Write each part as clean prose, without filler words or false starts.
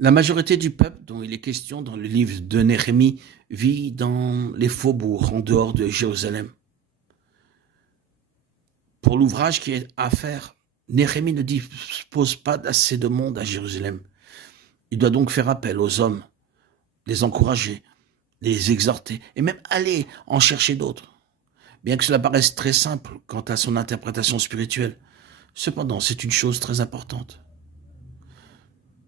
La majorité du peuple dont il est question dans le livre de Néhémie vit dans les faubourgs en dehors de Jérusalem. Pour l'ouvrage qui est à faire, Néhémie ne dispose pas d'assez de monde à Jérusalem. Il doit donc faire appel aux hommes, les encourager, les exhorter et même aller en chercher d'autres. Bien que cela paraisse très simple quant à son interprétation spirituelle, cependant c'est une chose très importante.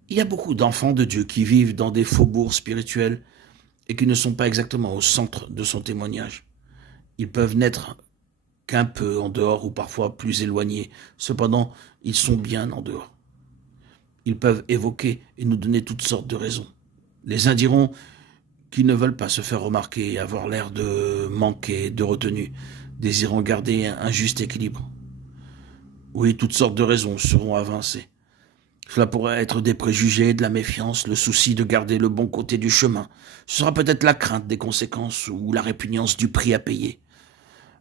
Il y a beaucoup d'enfants de Dieu qui vivent dans des faubourgs spirituels et qui ne sont pas exactement au centre de son témoignage. Ils peuvent n'être qu'un peu en dehors ou parfois plus éloignés. Cependant, ils sont bien en dehors. Ils peuvent évoquer et nous donner toutes sortes de raisons. Les uns diront qu'ils ne veulent pas se faire remarquer et avoir l'air de manquer de retenue, désirant garder un juste équilibre. Oui, toutes sortes de raisons seront avancées. Cela pourrait être des préjugés, de la méfiance, le souci de garder le bon côté du chemin. Ce sera peut-être la crainte des conséquences ou la répugnance du prix à payer.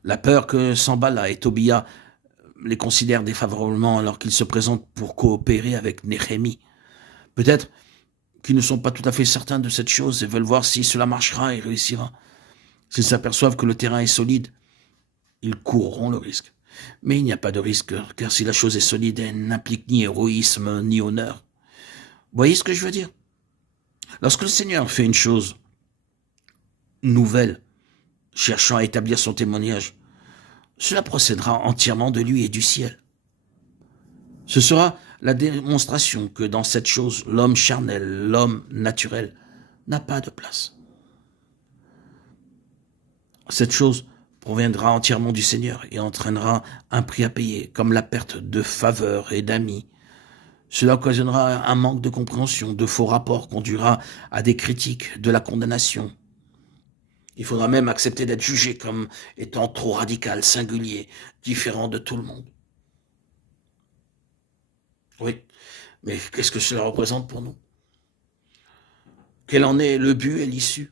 La peur que Sambala et Tobia les considèrent défavorablement alors qu'ils se présentent pour coopérer avec Néhémie. Peut-être qu'ils ne sont pas tout à fait certains de cette chose et veulent voir si cela marchera et réussira. S'ils s'aperçoivent que le terrain est solide, ils courront le risque. Mais il n'y a pas de risque, car si la chose est solide, elle n'implique ni héroïsme ni honneur. Vous voyez ce que je veux dire? Lorsque le Seigneur fait une chose nouvelle, cherchant à établir son témoignage, cela procédera entièrement de lui et du ciel. Ce sera la démonstration que dans cette chose, l'homme charnel, l'homme naturel, n'a pas de place. Cette chose proviendra entièrement du Seigneur et entraînera un prix à payer, comme la perte de faveurs et d'amis. Cela occasionnera un manque de compréhension, de faux rapports conduira à des critiques, de la condamnation. Il faudra même accepter d'être jugé comme étant trop radical, singulier, différent de tout le monde. Oui, mais qu'est-ce que cela représente pour nous? Quel en est le but et l'issue?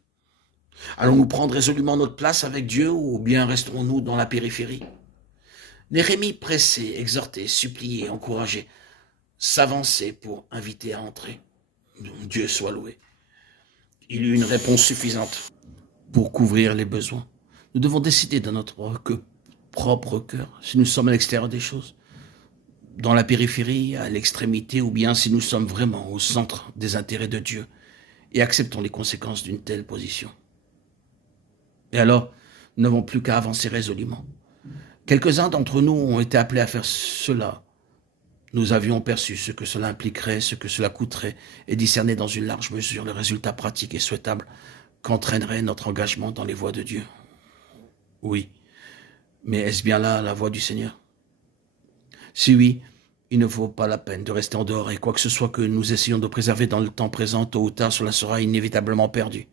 Allons-nous prendre résolument notre place avec Dieu ou bien resterons-nous dans la périphérie? Néhémie pressait, exhortait, suppliait, encourageait, s'avançait pour inviter à entrer. Dieu soit loué. Il eut une réponse suffisante pour couvrir les besoins. Nous devons décider dans notre propre cœur si nous sommes à l'extérieur des choses, dans la périphérie, à l'extrémité, ou bien si nous sommes vraiment au centre des intérêts de Dieu et acceptons les conséquences d'une telle position. Et alors, nous n'avons plus qu'à avancer résolument. Quelques-uns d'entre nous ont été appelés à faire cela. Nous avions perçu ce que cela impliquerait, ce que cela coûterait, et discerné dans une large mesure le résultat pratique et souhaitable qu'entraînerait notre engagement dans les voies de Dieu. Oui, mais est-ce bien là la voie du Seigneur? Si oui, il ne vaut pas la peine de rester en dehors, et quoi que ce soit que nous essayons de préserver dans le temps présent, tôt ou tard, cela sera inévitablement perdu.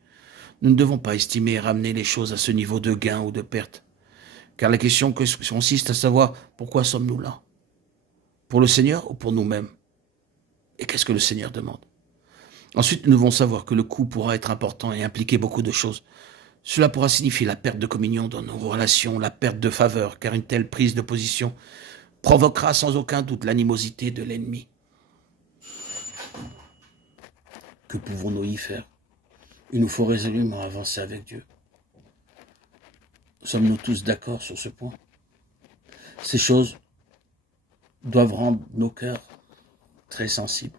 Nous ne devons pas estimer et ramener les choses à ce niveau de gain ou de perte. Car la question consiste à savoir pourquoi sommes-nous là? Pour le Seigneur ou pour nous-mêmes? Et qu'est-ce que le Seigneur demande? Ensuite, nous devons savoir que le coût pourra être important et impliquer beaucoup de choses. Cela pourra signifier la perte de communion dans nos relations, la perte de faveur, car une telle prise de position provoquera sans aucun doute l'animosité de l'ennemi. Que pouvons-nous y faire? Il nous faut résolument avancer avec Dieu. Sommes-nous tous d'accord sur ce point? Ces choses doivent rendre nos cœurs très sensibles.